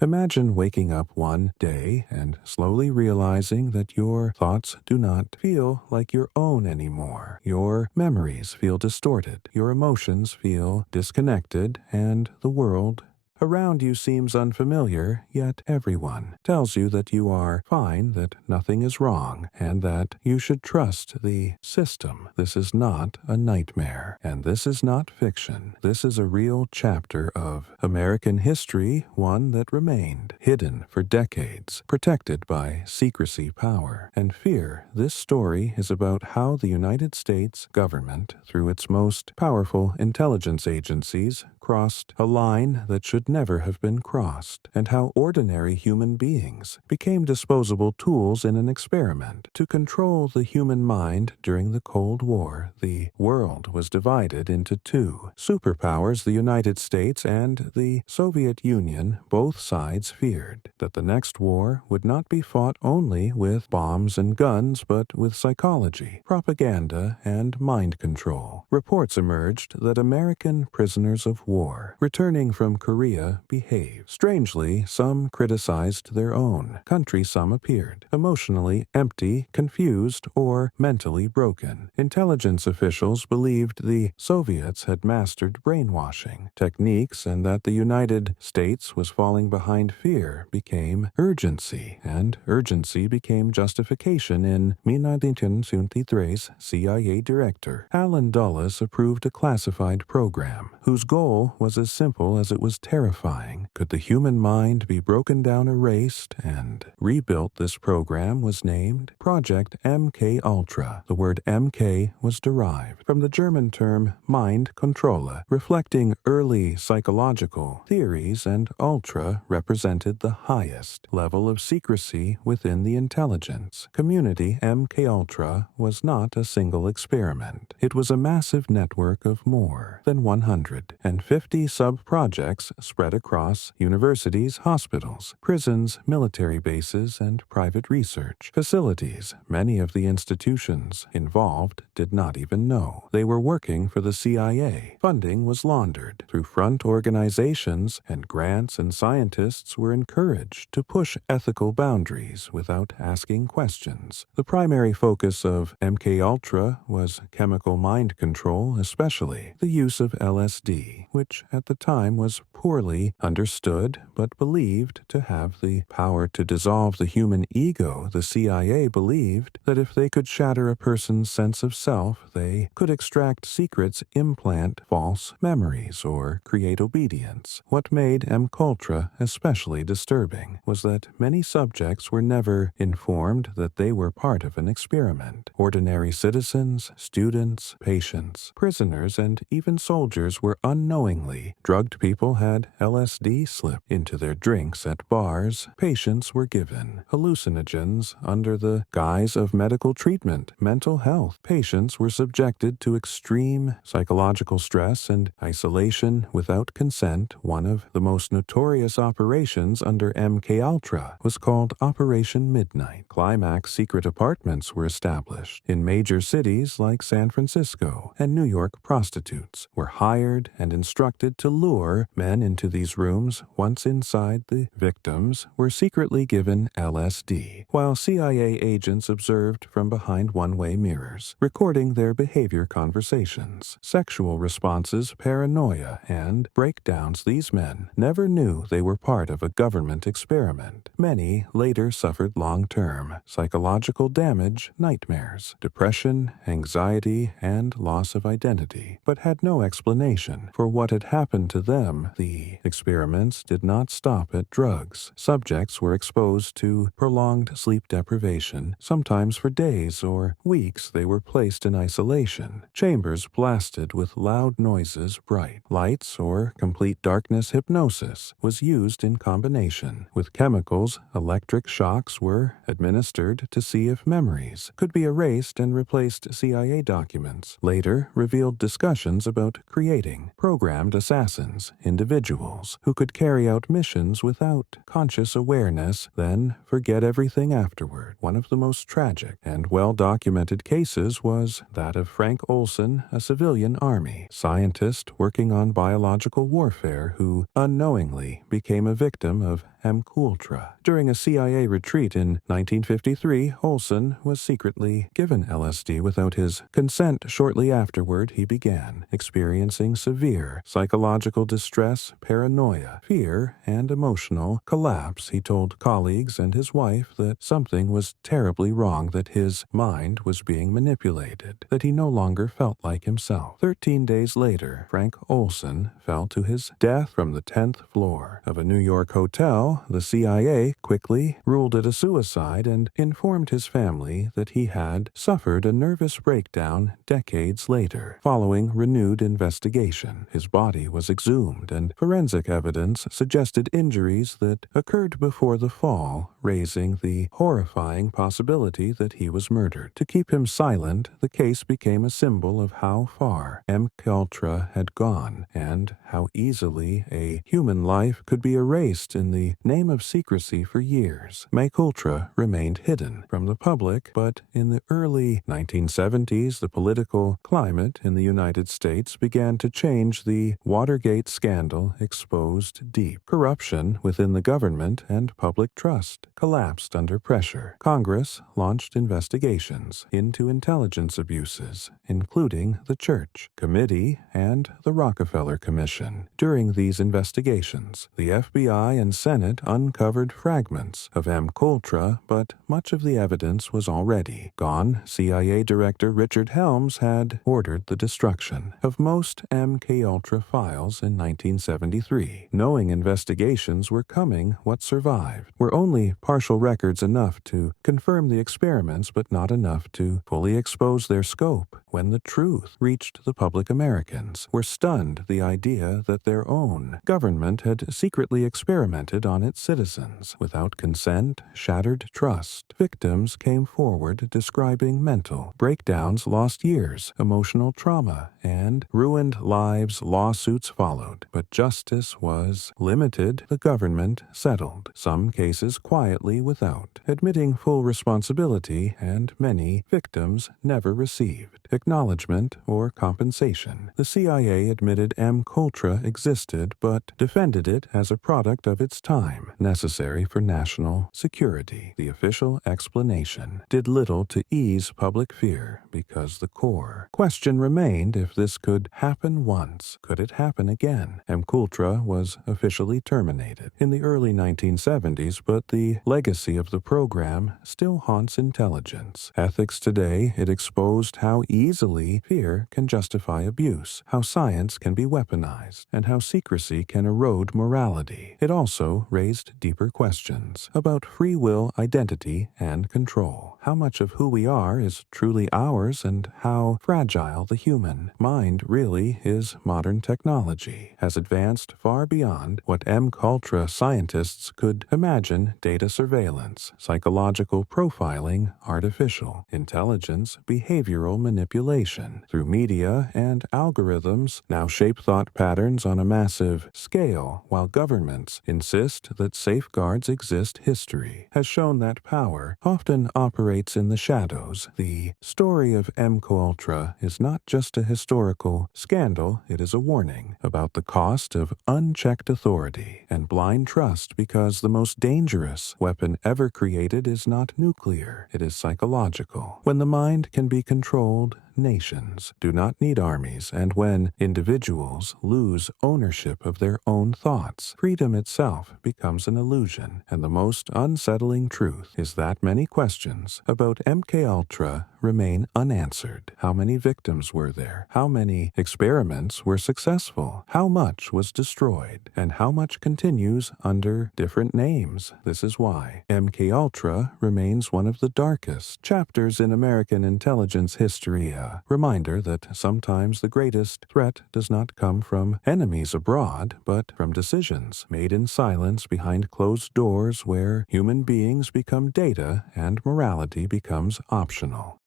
Imagine waking up one day and slowly realizing that your thoughts do not feel like your own anymore. Your memories feel distorted, your emotions feel disconnected, and the world around you seems unfamiliar, yet everyone tells you that you are fine, that nothing is wrong, and that you should trust the system. This is not a nightmare, and this is not fiction. This is a real chapter of American history, one that remained hidden for decades, protected by secrecy, power, and fear. This story is about how the United States government, through its most powerful intelligence agencies, crossed a line that should never have been crossed, and how ordinary human beings became disposable tools in an experiment to control the human mind. During the Cold War, the world was divided into two superpowers, the United States and the Soviet Union. Both sides feared that the next war would not be fought only with bombs and guns, but with psychology, propaganda, and mind control. Reports emerged that American prisoners of war returning from Korea behaved strangely. Some criticized their own country, some appeared emotionally empty, confused, or mentally broken. Intelligence officials believed the Soviets had mastered brainwashing techniques and that the United States was falling behind. Fear became urgency, and urgency became justification. In 1973, CIA Director Alan Dulles approved a classified program whose goal was as simple as it was terrifying. Could the human mind be broken down, erased, and rebuilt? This program was named Project MK Ultra. The word MK was derived from the German term Mind Controller, reflecting early psychological theories, and Ultra represented the highest level of secrecy within the intelligence community. MK Ultra was not a single experiment. It was a massive network of more than 150 sub-projects spread across universities, hospitals, prisons, military bases, and private research facilities. Many of the institutions involved did not even know they were working for the CIA. Funding was laundered through front organizations, and grants and scientists were encouraged to push ethical boundaries without asking questions. The primary focus of MK Ultra was chemical mind control, especially the use of LSD, which at the time was poorly understood but believed to have the power to dissolve the human ego. The CIA believed that if they could shatter a person's sense of self, they could extract secrets, implant false memories, or create obedience. What made MKUltra especially disturbing was that many subjects were never informed that they were part of an experiment. Ordinary citizens, students, patients, prisoners, and even soldiers were unknowingly drugged. People had LSD slipped into their drinks at bars. Patients were given hallucinogens under the guise of medical treatment. Mental health patients were subjected to extreme psychological stress and isolation without consent. One of the most notorious operations under MK Ultra was called Operation Midnight Climax. Secret apartments were established in major cities like San Francisco and New York. Prostitutes were hired and instructed to lure men into these rooms. Once inside, the victims were secretly given LSD, while CIA agents observed from behind one-way mirrors, recording their behavior, conversations, sexual responses, paranoia, and breakdowns. These men never knew they were part of a government experiment. Many later suffered long-term psychological damage, nightmares, depression, anxiety, and loss of identity, but had no explanation for what had happened to them. The experiments did not stop at drugs. Subjects were exposed to prolonged sleep deprivation. Sometimes for days or weeks they were placed in isolation. Chambers blasted with loud noises, bright lights, or complete darkness. Hypnosis was used in combination with chemicals. Electric shocks were administered to see if memories could be erased, and replaced CIA documents later revealed discussions about creating programmed assassins, individuals who could carry out missions without conscious awareness, then forget everything afterward. One of the most tragic and well-documented cases was that of Frank Olson, a civilian army scientist working on biological warfare who unknowingly became a victim of MKUltra. During a CIA retreat in 1953, Olson was secretly given LSD without his consent. Shortly afterward, he began experiencing severe psychological distress, paranoia, fear, and emotional collapse. He told colleagues and his wife that something was terribly wrong, that his mind was being manipulated, that he no longer felt like himself. 13 days later, Frank Olson fell to his death from the 10th floor of a New York hotel. The CIA quickly ruled it a suicide and informed his family that he had suffered a nervous breakdown decades later. Following renewed investigation, his body was exhumed, and forensic evidence suggested injuries that occurred before the fall, raising the horrifying possibility that he was murdered. To keep him silent, the case became a symbol of how far MKUltra had gone and how easily a human life could be erased in the name of secrecy for years. MKUltra remained hidden from the public, but in the early 1970s, the political climate in the United States began to change. The Watergate scandal exposed deep corruption within the government, and public trust collapsed under pressure. Congress launched investigations into intelligence abuses, including the Church Committee and the Rockefeller Commission. During these investigations, the FBI and Senate uncovered fragments of MKUltra, but much of the evidence was already gone. CIA Director Richard Helms had ordered the destruction of most MKUltra files in 1973. Knowing investigations were coming, what survived were only partial records, enough to confirm the experiments but not enough to fully expose their scope. When the truth reached the public, Americans were stunned. The idea that their own government had secretly experimented on its citizens without consent shattered trust. Victims came forward describing mental breakdowns, lost years, emotional trauma, and ruined lives. Lawsuits followed, but justice was limited. The government settled some cases quietly without admitting full responsibility, and many victims never received acknowledgement or compensation. The CIA admitted MKUltra existed, but defended it as a product of its time, necessary for national security. The official explanation did little to ease public fear, because the core question remained: if this could happen once, could it happen again? MKUltra was officially terminated in the early 1970s, but the legacy of the program still haunts intelligence ethics today. It exposed how easily fear can justify abuse, how science can be weaponized, and how secrecy can erode morality. It also raised deeper questions about free will, identity, and control. How much of who we are is truly ours, and how fragile the human mind really is. Modern technology has advanced far beyond what MKUltra scientists could imagine. Data surveillance, psychological profiling, artificial intelligence, behavioral manipulation through media and algorithms now shape thought patterns on a massive scale. While governments insist that safeguards exist, history has shown that power often operates in the shadows. The story of MKUltra is not just a historical scandal, it is a warning about the cost of unchecked authority and blind trust, because the most dangerous weapon ever created is not nuclear, it is psychological. When the mind can be controlled, nations do not need armies, and when individuals lose ownership of their own thoughts, freedom itself becomes an illusion. And the most unsettling truth is that many questions about MKUltra remain unanswered. How many victims were there? How many experiments were successful? How much was destroyed? And how much continues under different names? This is why MKUltra remains one of the darkest chapters in American intelligence history. A reminder that sometimes the greatest threat does not come from enemies abroad, but from decisions made in silence behind closed doors, where human beings become data and morality becomes optional.